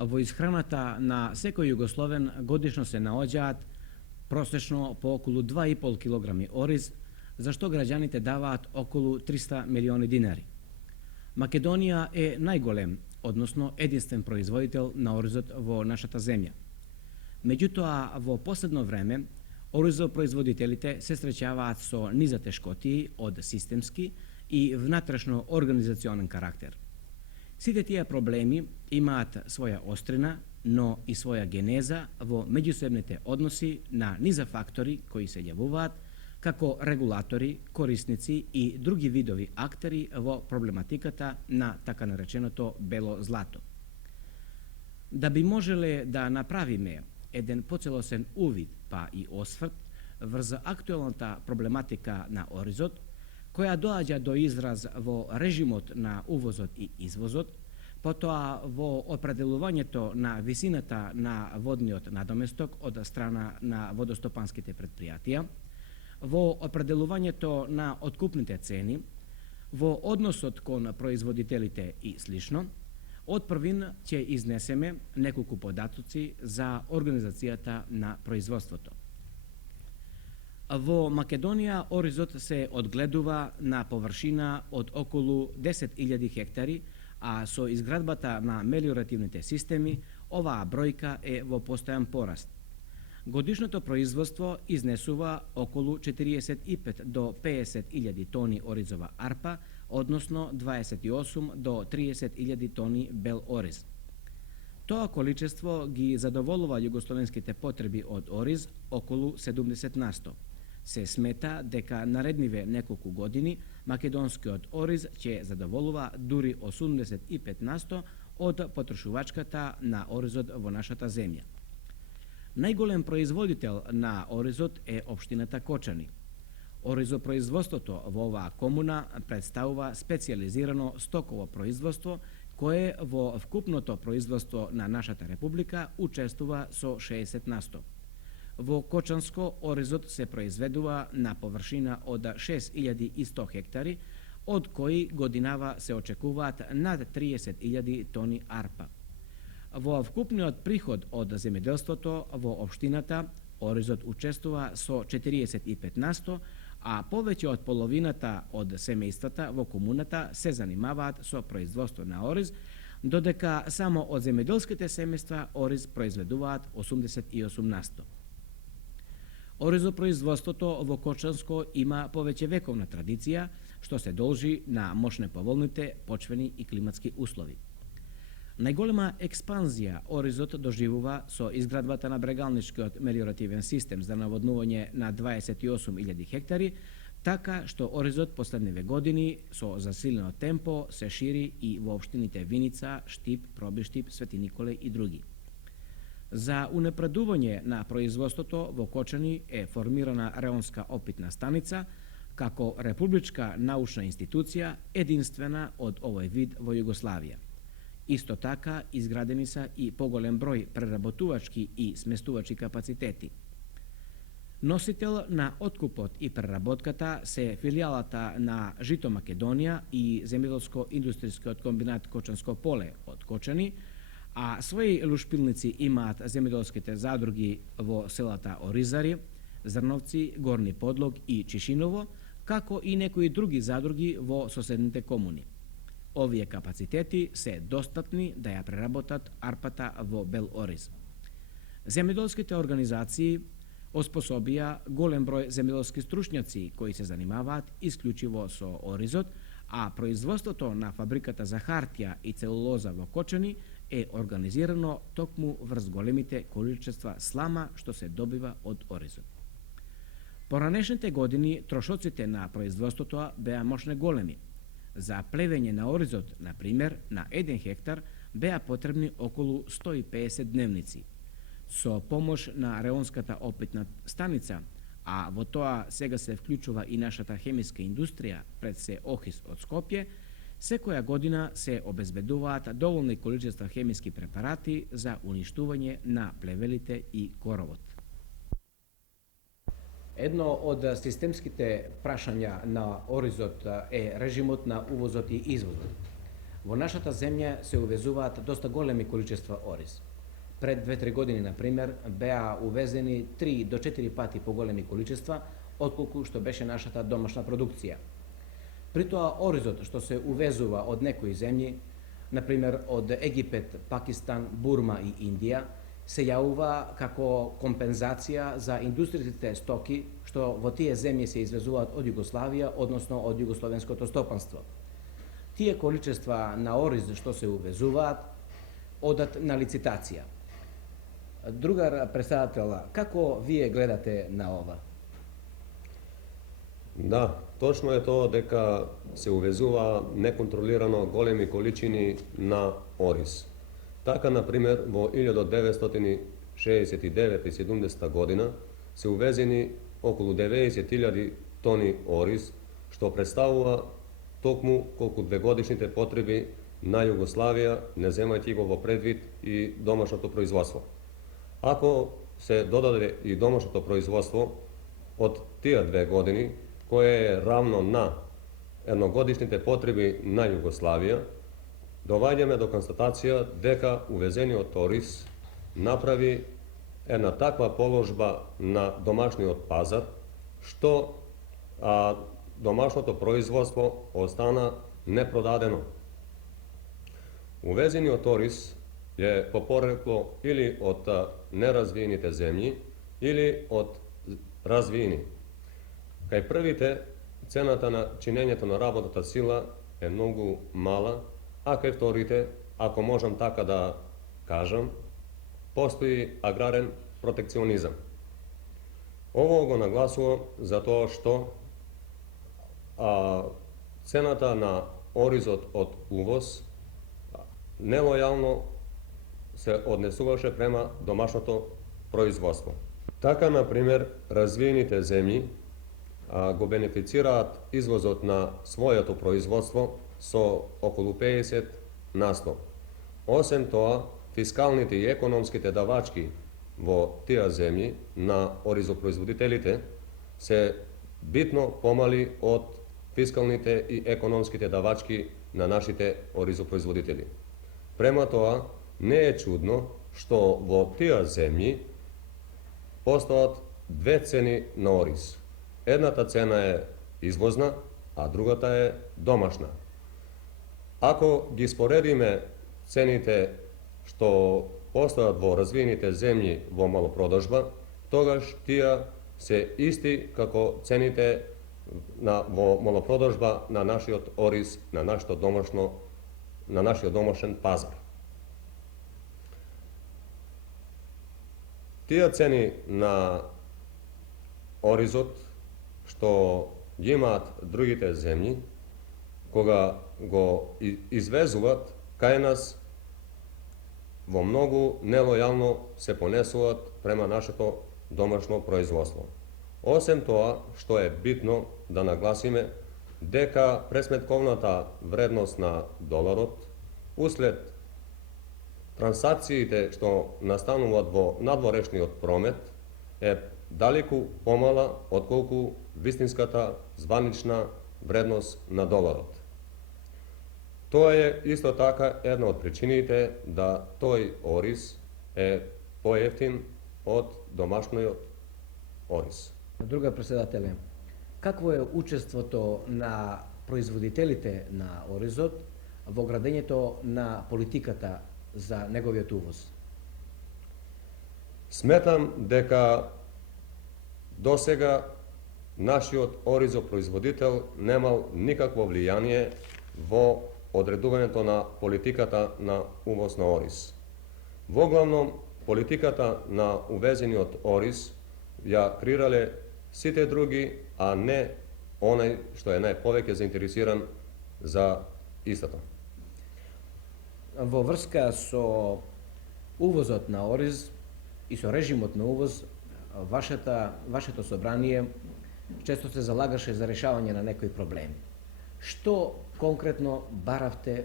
Во исхраната на секој југословен годишно се наоѓаат просечно по околу 2,5 килограми ориз, за што граѓаните даваат околу 300 милиони динари. Македонија е најголем, односно единствен производител на оризот во нашата земја. Меѓутоа, во последно време, оризопроизводителите се среќаваат со низа тешкотии од системски и внатрешно организационен карактер. Сите тие проблеми имаат своја острина, но и своја генеза во меѓусебните односи на низа фактори кои се јавуваат како регулатори, корисници и други видови актери во проблематиката на така нареченото бело злато. Да би можеле да направиме еден поцелосен увид, па и осврт врз актуелната проблематика на оризот, која доаѓа до израз во режимот на увозот и извозот, потоа во определувањето на висината на водниот надоместок од страна на водостопанските предпријатија, во определувањето на откупните цени, во односот кон производителите и слично, од првин ќе изнесеме неколку податоци за организацијата на производството. Во Македонија оризот се одгледува на површина од околу 10.000 хектари, а со изградбата на мелиоративните системи, оваа бројка е во постојан пораст. Годишното производство изнесува околу 45 до 50.000 тони оризова арпа, односно 28 до 30.000 тони бел ориз. Тоа количество ги задоволува југословенските потреби од ориз околу 70%. Се смета дека наредниве неколку години македонскиот ориз ќе задоволува дури 85% од потрошувачката на оризот во нашата земја. Најголем производител на оризот е општината Кочани. Оризопроизводството во оваа комуна представува специјализирано стоково производство кое во вкупното производство на нашата република учествува со 60%. Во Кочанско оризот се произведува на површина од 6100 хектари, од кои годинава се очекуваат над 30.000 тони арпа. Во вкупниот приход од земјоделството во општината оризот учествува со 45%, а повеќе од половината од семејствата во комуната се занимаваат со производство на ориз, додека само од земјоделските семејства ориз произведуваат 88%. Оризопроизводството во Кочанско има повеќе вековна традиција, што се должи на мощнеповолните почвени и климатски услови. Најголема експанзија оризот доживува со изградбата на брегалничкиот мелиоративен систем за наводнување на 28.000 хектари, така што оризот последниве години со засилено темпо се шири и во општините Виница, Штип, Пробиштип, Свети Николе и други. За унапредување на производството во Кочани е формирана Реонска опитна станица, како републичка научна институција единствена од овој вид во Југославија. Исто така, изградени са и поголем број преработувачки и сместувачки капацитети. Носител на откупот и преработката се филијалата на Жито Македонија и земјоделско-индустријскиот комбинат Кочанско поле од Кочани, а своји лушпилници имаат земјоделските задруги во селата Оризари, Зрновци, Горни Подлог и Чишиново, како и некои други задруги во соседните комуни. Овие капацитети се достатни да ја преработат арпата во бел ориз. Земјоделските организации оспособија голем број земјоделски стручњаци кои се занимаваат исклучиво со оризот, а производството на фабриката за хартија и целулоза во Кочани е организирано токму врз големите количества слама што се добива од оризот. Поранешните години трошоците на производството беа мощно големи. За плевење на оризот, на пример, на 1 хектар беа потребни околу 150 дневници. Со помош на Реонската опитна станица, а во тоа сега се вклучува и нашата хемиска индустрија пред се ОХИС од Скопје, секоја година се обезбедуваат доволни количества хемиски препарати за уништување на плевелите и коровот. Едно од системските прашања на оризот е режимот на увозот и извозот. Во нашата земја се увезуваат доста големи количества ориз. Пред 2-3 години, например, беа увезени 3 до 4 пати поголеми количества, отколку што беше нашата домашна продукција. При тоа оризот што се увезува од некои земји, например од Египет, Пакистан, Бурма и Индија, се јавува како компензација за индустријските стоки што во тие земји се извезуваат од Југославија, односно од југословенското стопанство. Тие количества на ориз што се увезуваат одат на лицитација. Другар председател, како вие гледате на ова? Да, точно е тоа дека се увезува неконтролирано големи количини на ориз. Така, например, во 1969-70 година се увезени околу 90.000 тони ориз, што представува токму колку двегодишните потреби на Југославија, не земајќи го во предвид и домашното производство. Ако се додаде и домашното производство од тие 2 години, кое е равно на едногодишните потреби на Југославија, доваѓаме до констатација дека увезениот ориз направи една таква положба на домашниот пазар, што домашното производство остана непродадено. Увезениот ориз е по порекло или од неразвиените земји, или од развиени. Кај првите, цената на чинењето на работната сила е многу мала, а кај вторите, ако можам така да кажам, постои аграрен протекционизам. Ово го нагласувам затоа што цената на оризот од увоз нелојално се однесуваше према домашното производство. Така, например, развиените земји го бенефицираат извозот на своето производство со околу 50%. Осем тоа, фискалните и економските давачки во тие земји на оризопроизводителите се битно помали од фискалните и економските давачки на нашите оризопроизводители. Према тоа, не е чудно што во тие земји постојат две цени на ориз. Едната цена е извозна, а другата е домашна. Ако ги споредиме цените што постојат во развиените земји во малопродажба, тогаш тие се исти како цените во малопродажба на нашиот ориз, на нашиот домашен пазар. Тие цени на оризот што ги имаат другите земји, кога го извезуваат кај нас, во многу нелојално се понесуваат према нашето домашно производство. Осем тоа, што е битно да нагласиме, дека пресметковната вредност на доларот, услед трансакциите што настануваат во надворешниот промет, е далеку помала отколку вистинската званична вредност на доларот. Тоа е исто така една од причините да тој ориз е поевтин од домашниот ориз. Друга председателе, какво е учеството на производителите на оризот во градењето на политиката за неговиот увоз? Сметам дека досега нашиот оризопроизводител немал никакво влијание во одредувањето на политиката на увоз на ориз. Воглавном, политиката на увезениот ориз ја креирале сите други, а не онај што е најповеќе заинтересиран за истото. Во врска со увозот на ориз и со режимот на увоз, вашето собрание често се залагаше за решавање на некои проблеми. Што конкретно баравте